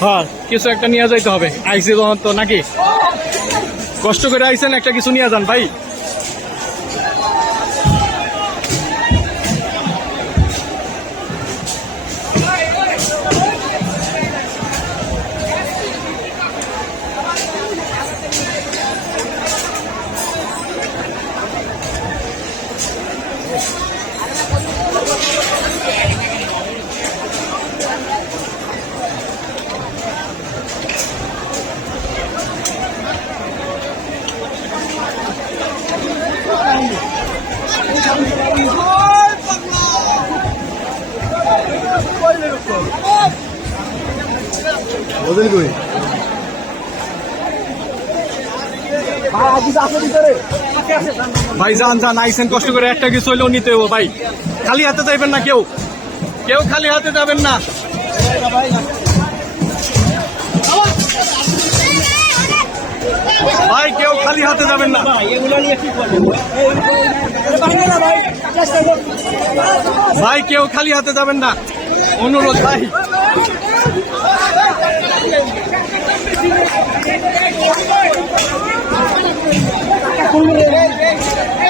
হ্যাঁ কিছু একটা নিয়ে যাইতে হবে। আইসি যখন তো নাকি? কষ্ট করে আইসেন একটা কিছু নিয়ে যান, ভাই। ভাই যান যান আইসেন কষ্ট করে একটা কিছু হইলেও নিতে হব ভাই। খালি হাতে যাইবেন না কেউ। কেউ খালি হাতে যাবেন না। ভাই কেউ খালি হাতে যাবেন না। ভাই কেউ খালি হাতে যাবেন না। অনুরোধ ভাই। কোন